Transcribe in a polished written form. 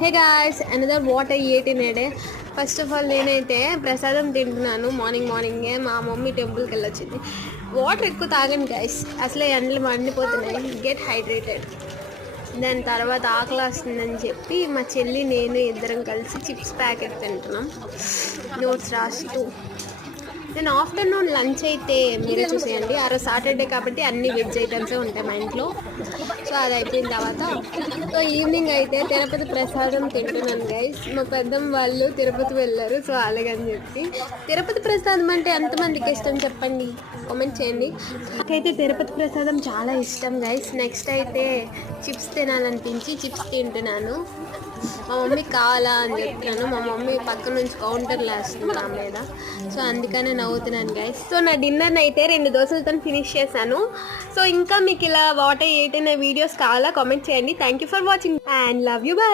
Hey guys another what I at in a day. First of all నేనైతే ప్రసాదం తింటున్నాను. మార్నింగే మా మమ్మీ టెంపుల్కి వెళ్ళొచ్చింది. వాటర్ ఎక్కువ తాగండి గైస్, అసలే ఎండలు మండిపోతున్నాయి. Get hydrated. దాని తర్వాత ఆకలి వస్తుందని చెప్పి మా చెల్లి నేను ఇద్దరం కలిసి చిప్స్ ప్యాకెట్ తింటున్నాం నోట్స్ రాస్తూ. నేను ఆఫ్టర్నూన్ లంచ్ అయితే మీరే చూసేయండి. ఆ రోజు సాటర్డే కాబట్టి అన్ని వెజ్ ఐటమ్సే ఉంటాయి మా ఇంట్లో. సో అది అయిపోయిన తర్వాత సో ఈవినింగ్ అయితే తిరుపతి ప్రసాదం తింటున్నాను గైస్. మా పెద్దమ్మ వాళ్ళు తిరుపతి వెళ్ళారు, సో అలాగని చెప్పి తిరుపతి ప్రసాదం అంటే ఎంతమందికి ఇష్టం చెప్పండి, కామెంట్ చేయండి. నాకైతే తిరుపతి ప్రసాదం చాలా ఇష్టం గైస్. నెక్స్ట్ అయితే చిప్స్ తినాలనిపించి చిప్స్ తింటున్నాను. మా మమ్మీ కావాలా అని చెప్తున్నాను. మా మమ్మీ పక్క నుంచి కౌంటర్లు వేస్తుంది నా మీద, సో అందుకనే నవ్వుతున్నాను గైస్. సో నా డిన్నర్ని అయితే 2 దోశలతో ఫినిష్ చేశాను. సో ఇంకా మీకు ఇలా వాట్ ఐ ఏట్ అనే వీడియోస్ కావాలా కామెంట్ చేయండి. Thank you for watching and love you, bye.